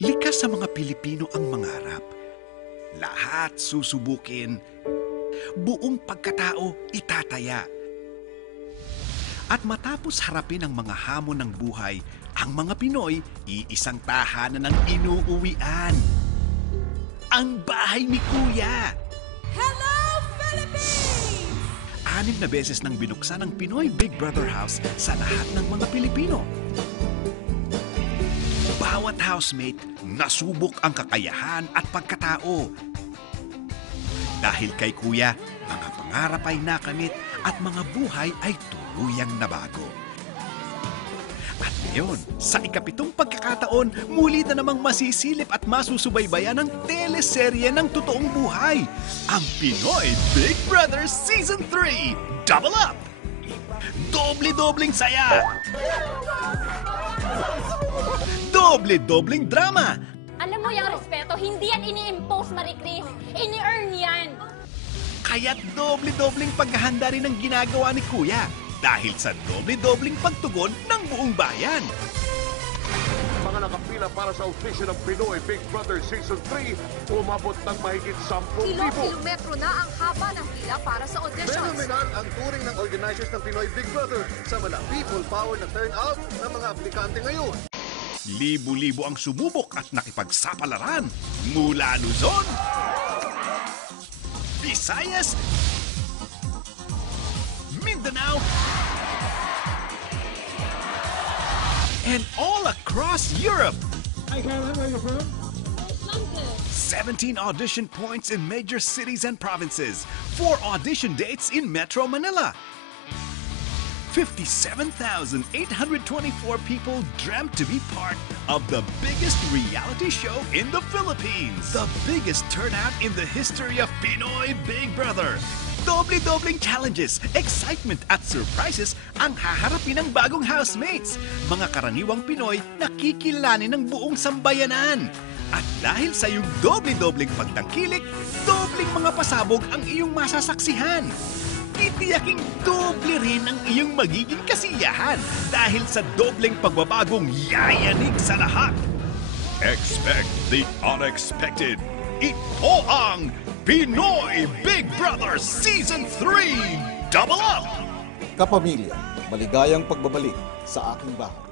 Likas sa mga Pilipino ang mangarap. Lahat susubukin. Buong pagkatao itataya. At matapos harapin ang mga hamon ng buhay, ang mga Pinoy iisang tahanan ng inuuwian. Ang bahay ni Kuya. Hello, Philippines! 6 na beses nang binuksan ang Pinoy Big Brother House sa lahat ng mga Pilipino. Bawat housemate, nasubok ang kakayahan at pagkatao. Dahil kay Kuya, mga pangarap ay nakamit at mga buhay ay tuluyang nabago. At ngayon, sa ikapitong pagkakataon, muli na namang masisilip at masusubaybayan ang teleserye ng totoong buhay, ang Pinoy Big Brother Season 3, Double Up! Doble-dobling saya! Doble-dobling drama! Alam mo yung respeto, hindi yan ini-impose, Marie Chris. Ini-earn yan. Kaya't doble-dobling paghahanda rin ang ginagawa ni Kuya dahil sa doble-dobling pagtugon ng buong bayan. Mga nakapila para sa audition ng Pinoy Big Brother Season 3, umabot ng mahigit 10,000. Kilometro na ang haba ng pila para sa auditions. Phenomenal ang touring ng organizers ng Pinoy Big Brother sa malaki full power na turnout ng mga aplikante ngayon. Libo-libo ang sumubok at nakipagsapalaran mula Luzon, Visayas, Mindanao, and all across Europe. Hi, Carolyn, where are you from? 17 audition points in major cities and provinces, 4 audition dates in Metro Manila. 57,824 people dreamt to be part of the biggest reality show in the Philippines. The biggest turnout in the history of Pinoy Big Brother. Doble-dobling challenges, excitement at surprises ang haharapin ng bagong housemates. Mga karaniwang Pinoy na kikilalanin ng buong sambayanan. At dahil sa iyong doble-dobling pagtangkilik, dobling mga pasabog ang iyong masasaksihan. Titiyaking doble rin ang iyong magiging kasiyahan dahil sa dobleng pagbabagong yayanig sa lahat. Expect the unexpected. Ito ang Pinoy Big Brother Season 3 Double Up! Kapamilya, maligayang pagbabalik sa aking bahay.